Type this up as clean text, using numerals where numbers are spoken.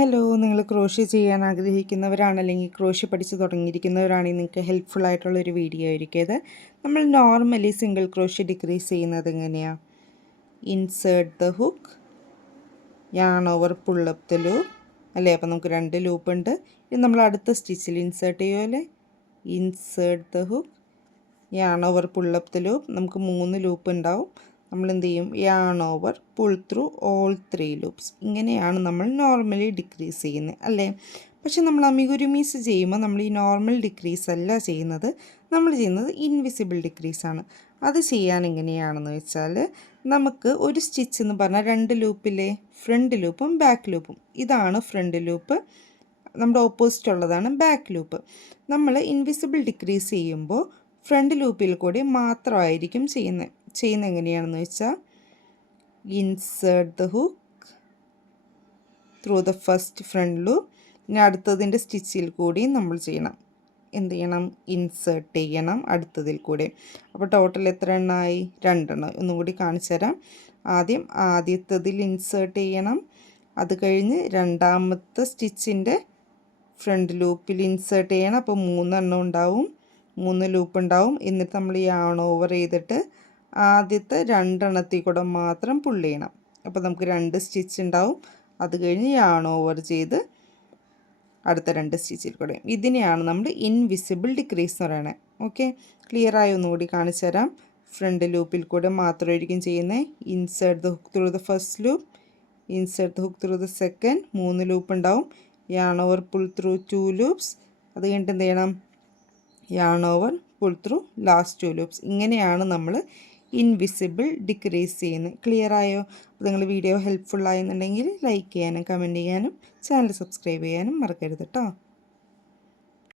Hello, നിങ്ങൾ crochet ചെയ്യാൻ ആഗ്രഹിക്കുന്നവരാണ് അല്ലെങ്കിൽ ക്രോഷ്യ പഠിച്ച് തുടങ്ങിയിരിക്കുന്നവരാണെങ്കിൽ നിങ്ങൾക്ക് ഹെൽപ്ഫുൾ ആയിട്ടുള്ളൊരു വീഡിയോ ആയിരിക്കും ഇത്. നമ്മൾ നോർമലി സിംഗിൾ ക്രോഷ്യ ഡിക്രീസ് ചെയ്യുന്നത് എങ്ങനെയാണ്? Insert the hook, yarn over pull up the loop അല്ലേ. അപ്പോൾ നമുക്ക് 2 ലൂപ്പ് ഉണ്ട്. ഇത് നമ്മൾ അടുത്ത സ്റ്റിച്ചിൽ ഇൻസേർട്ട് ചെയ്യുമല്ലേ. Insert the hook, yarn over pull up the loop. നമുക്ക് 3 ലൂപ്പ് ഉണ്ടാവും. നമ്മൾ എന്ത് ചെയ്യും? Yarn over pull through all 3 loops. ഇങ്ങനെയാണ് നമ്മൾ നോർമലി ഡിക്രീസ് ചെയ്യുന്നത് അല്ലേ. പക്ഷെ നമ്മൾ അമിഗുരുമീസ് ചെയ്യുമ്പോൾ നമ്മൾ ഈ നോർമൽ ഡിക്രീസ് അല്ല ചെയ്യുന്നത്, നമ്മൾ ചെയ്യുന്നത് ഇൻവിസിബിൾ ഡിക്രീസാണ്. അത് ചെയ്യാൻ എങ്ങനെയാണെന്ന് വെച്ചാൽ, നമുക്ക് ഒരു സ്റ്റിച്ച് എന്ന് പറഞ്ഞാൽ 2 ലൂപ്പിലെ ഫ്രണ്ട് ലൂപ്പും ബാക്ക് ലൂപ്പും. ഇതാണ് ഫ്രണ്ട് ലൂപ്പ്, നമ്മുടെ ഓപ്പോസിറ്റ് ഉള്ളതാണ് ബാക്ക് ലൂപ്പ്. നമ്മൾ ഇൻവിസിബിൾ ഡിക്രീസ് ചെയ്യുമ്പോൾ ഫ്രണ്ട് ലൂപ്പിൽ കൂടി മാത്രമായിരിക്കും ചെയ്യുന്നത് എങ്ങനെയാണെന്ന് വെച്ചാൽ, insert the hook through the first front loop. ഇനി അടുത്തതിൻ്റെ സ്റ്റിച്ചിൽ കൂടി നമ്മൾ ചെയ്യണം. എന്ത് ചെയ്യണം? ഇൻസേർട്ട് ചെയ്യണം അടുത്തതിൽ കൂടെ. അപ്പോൾ ടോട്ടൽ എത്ര എണ്ണമായി? 2 എണ്ണം. ഒന്നും കൂടി കാണിച്ചു തരാം. ആദ്യം ആദ്യത്തതിൽ ഇൻസേർട്ട് ചെയ്യണം. അത് കഴിഞ്ഞ് രണ്ടാമത്തെ സ്റ്റിച്ചിൻ്റെ ഫ്രണ്ട് ലൂപ്പിൽ ഇൻസേർട്ട് ചെയ്യണം. അപ്പോൾ 3 എണ്ണം ഉണ്ടാവും, 3 ലൂപ്പ് ഉണ്ടാവും. എന്നിട്ട് നമ്മൾ യാൺ ഓവർ ചെയ്തിട്ട് ആദ്യത്തെ 2 എണ്ണത്തിൽ കൂടെ മാത്രം പുള്ള് ചെയ്യണം. അപ്പോൾ നമുക്ക് 2 സ്റ്റിച്ച് ഉണ്ടാവും. അത് കഴിഞ്ഞ് യാൺ ഓവർ ചെയ്ത് അടുത്ത 2 സ്റ്റിച്ചിൽ കൂടെ. ഇതിനെയാണ് നമ്മൾ ഇൻവിസിബിൾ ഡിക്രീസ് എന്ന് പറയുന്നത്. ഓക്കെ, ക്ലിയറായി ഒന്നുകൂടി കാണിച്ചു തരാം. ഫ്രണ്ട് ലൂപ്പിൽ കൂടെ മാത്രമായിരിക്കും ചെയ്യുന്നത്. Insert the hook through the first loop, insert the hook through the second, 3 loop ഉണ്ടാവും. Yarn over pull through 2 loops. അത് കഴിഞ്ഞിട്ട് എന്ത് ചെയ്യണം? Yarn over pull through last 2 loops. ഇങ്ങനെയാണ് നമ്മൾ ഇൻവിസിബിൾ ഡിക്രീസ് ചെയ്യുന്നത്. ക്ലിയർ ആയോ? അപ്പോൾ നിങ്ങൾ വീഡിയോ ഹെൽപ്ഫുൾ ആയെന്നുണ്ടെങ്കിൽ ലൈക്ക് ചെയ്യാനും കമൻറ്റ് ചെയ്യാനും ചാനൽ സബ്സ്ക്രൈബ് ചെയ്യാനും മറക്കരുത് കേട്ടോ.